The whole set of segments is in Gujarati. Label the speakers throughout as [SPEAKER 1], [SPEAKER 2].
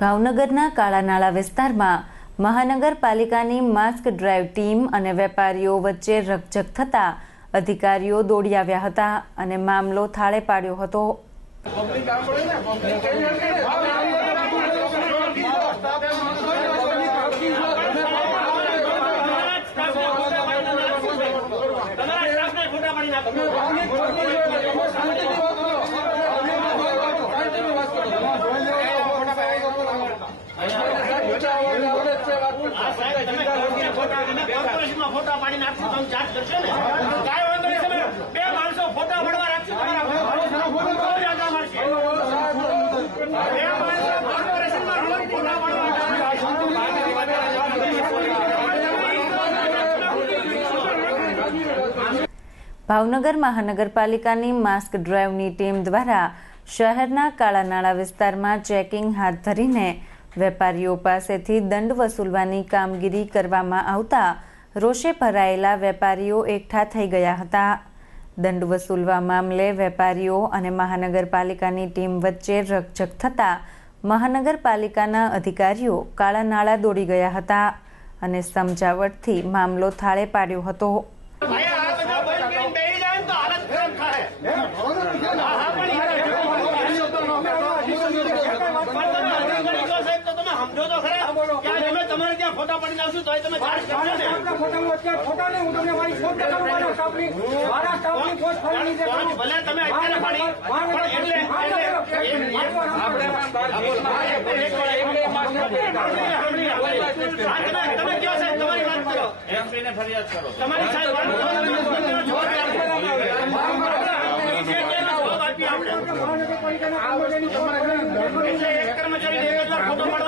[SPEAKER 1] ભાવનગરના કાળાનાળા વિસ્તારમાં મહાનગરપાલિકાની માસ્ક ડ્રાઈવ ટીમ અને વેપારીઓ વચ્ચે રકઝક થતા અધિકારીઓ દોડી આવ્યા હતા અને મામલો થાળે પાડ્યો હતો.
[SPEAKER 2] તમે ફોટા તમે કોર્પોરેશનમાં ફોટા પાડી નાખશો તમે ચાર્જ કરશો ને? કાંઈ વાંધો નહીં તમે બે માણસો ફોટા પડવા રાખશો તમારા બહુ જાજા મળશે બે માણસો કોર્પોરેશનમાં રોજ ફોટા પાડવા
[SPEAKER 1] ભાવનગર મહાનગરપાલિકાની માસ્ક ડ્રાઈવની ટીમ દ્વારા શહેરના કાળાનાળા વિસ્તારમાં ચેકિંગ હાથ ધરીને વેપારીઓ પાસેથી દંડ વસૂલવાની કામગીરી કરવામાં આવતા રોષે ભરાયેલા વેપારીઓ એકઠા થઈ ગયા હતા દંડ વસૂલવા મામલે વેપારીઓ અને મહાનગરપાલિકાની ટીમ વચ્ચે રકઝક થતા મહાનગરપાલિકાના અધિકારીઓ કાળા નાળા દોડી ગયા હતા અને સમજાવટથી મામલો થાળે પાડ્યો હતો
[SPEAKER 2] સમજો તો ખરા કે અમે તમારે ત્યાં ફોટા પડી નાખશું તો તમે ચાર્જ કરશો ને તો ભલે તમે અત્યારે પાડી પણ એટલે તમે કયો સાહેબ તમારી વાત કરો તમારી સાહેબ કરો કર્મચારી ફોટો તમારે કર્મચારી સાહેબ, હું આજે ફોટો પાડી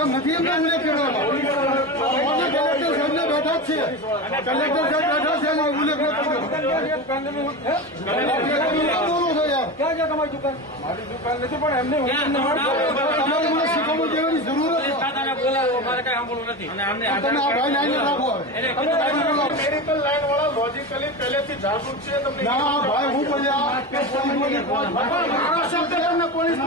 [SPEAKER 3] કેમ નથી એમને ઉલ્લેખ કલેક્ટર સાહેબને બેઠા જ છે કલેક્ટર સાહેબ બેઠા છે એમાં ઉલ્લેખ કરવાનો છો યાર. તમારે જ નથી.
[SPEAKER 2] દાદાને બોલાવો મારે કઈ સાંભળવું નથી. અને અમને
[SPEAKER 3] તમે આ ભાઈ લાઈને રાખો હવે.
[SPEAKER 4] મેડિકલ લાઈન વાળા લોજિકલી પહેલેથી જાગૃત છે
[SPEAKER 3] ભાઈ હું પોલીસ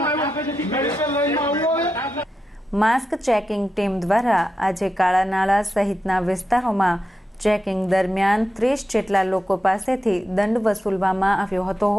[SPEAKER 3] મેડિકલ લાઈનમાં આવ્યો
[SPEAKER 1] માસ્ક ચેકિંગ ટીમ દ્વારા આજે કાળાનાળા સહિતના વિસ્તારોમાં ચેકિંગ દરમિયાન ત્રીસ જેટલા લોકો પાસેથી દંડ વસૂલવામાં આવ્યો હતો.